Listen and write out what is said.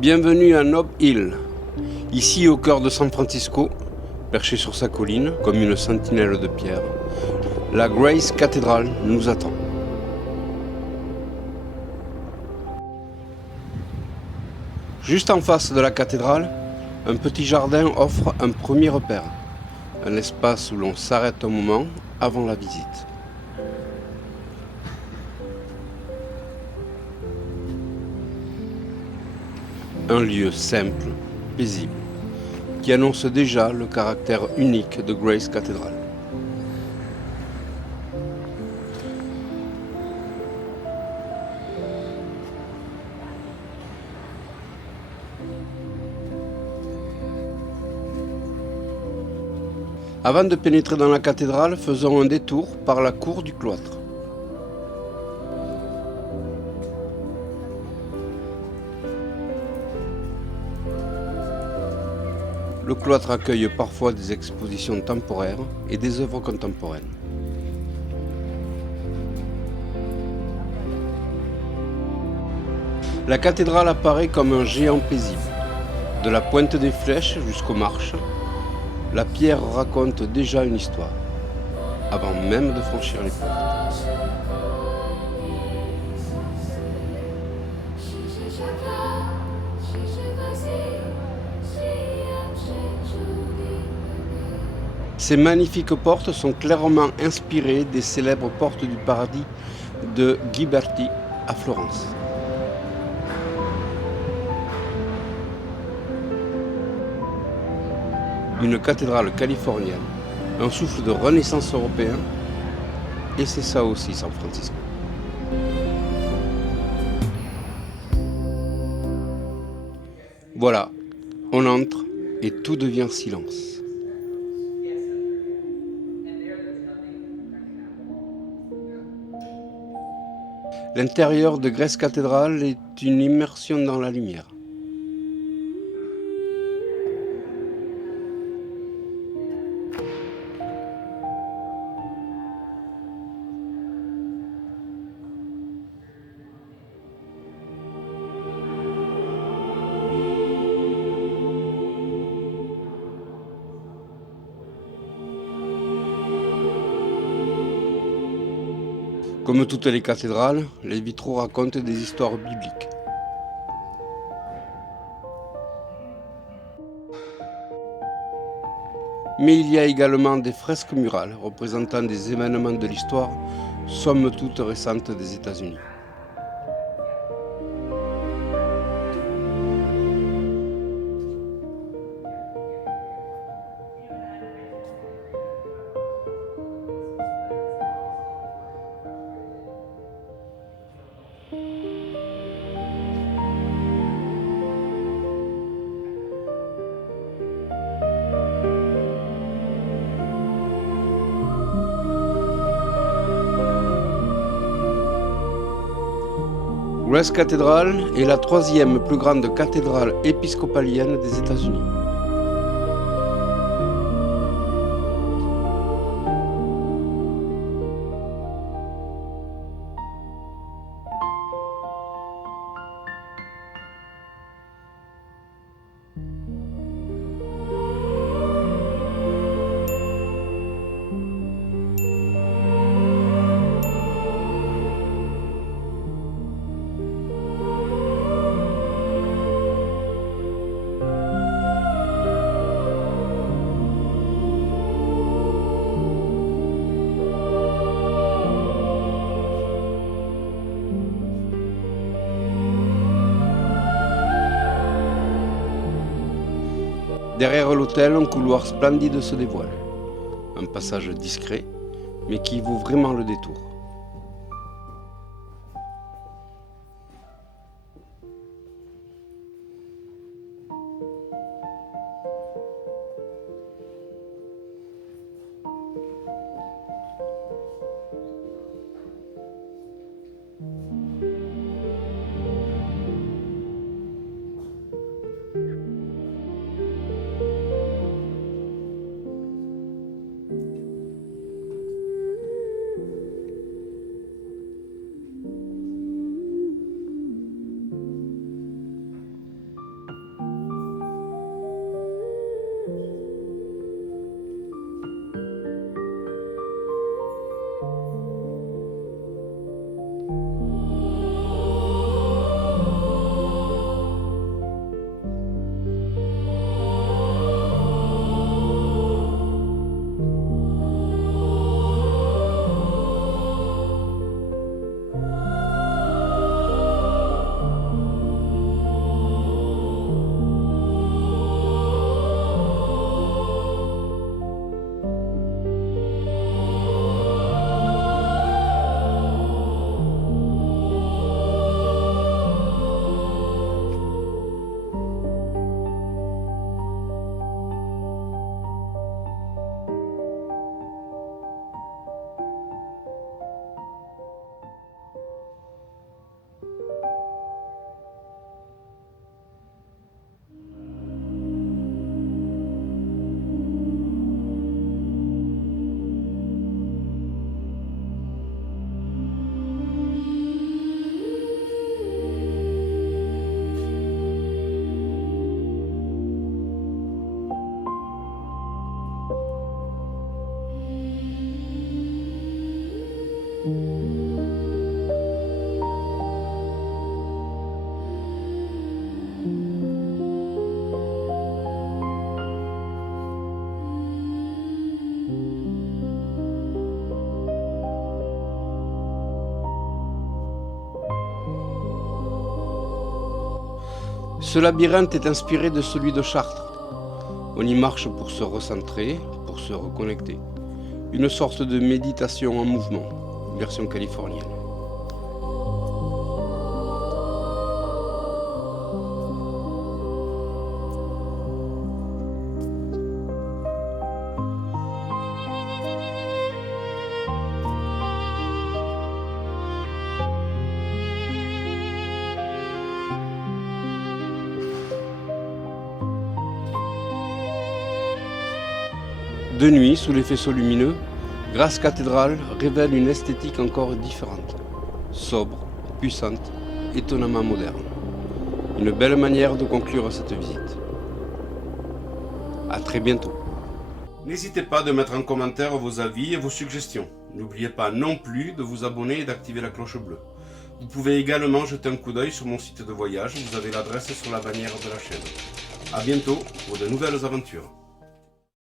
Bienvenue à Nob Hill, ici au cœur de San Francisco, perché sur sa colline comme une sentinelle de pierre. La Grace Cathedral nous attend. Juste en face de la cathédrale, un petit jardin offre un premier repère, un espace où l'on s'arrête un moment avant la visite. Un lieu simple, paisible, qui annonce déjà le caractère unique de Grace Cathedral. Avant de pénétrer dans la cathédrale, faisons un détour par la cour du cloître. Le cloître accueille parfois des expositions temporaires et des œuvres contemporaines. La cathédrale apparaît comme un géant paisible. De la pointe des flèches jusqu'aux marches, la pierre raconte déjà une histoire, avant même de franchir les portes. Ces magnifiques portes sont clairement inspirées des célèbres portes du paradis de Ghiberti à Florence. Une cathédrale californienne, un souffle de renaissance européen, et c'est ça aussi San Francisco. Voilà, on entre et tout devient silence. L'intérieur de Grace Cathedral est une immersion dans la lumière. Comme toutes les cathédrales, les vitraux racontent des histoires bibliques. Mais il y a également des fresques murales représentant des événements de l'histoire, somme toute récente des États-Unis. Grace Cathedral est la troisième plus grande cathédrale épiscopalienne des États-Unis. Derrière l'autel, un couloir splendide se dévoile. Un passage discret, mais qui vaut vraiment le détour. Ce labyrinthe est inspiré de celui de Chartres. On y marche pour se recentrer, pour se reconnecter. Une sorte de méditation en mouvement, version californienne. De nuit, sous les faisceaux lumineux, Grasse Cathédrale révèle une esthétique encore différente, sobre, puissante, étonnamment moderne. Une belle manière de conclure cette visite. À très bientôt. N'hésitez pas de mettre en commentaire vos avis et vos suggestions. N'oubliez pas non plus de vous abonner et d'activer la cloche bleue. Vous pouvez également jeter un coup d'œil sur mon site de voyage, vous avez l'adresse sur la bannière de la chaîne. A bientôt pour de nouvelles aventures.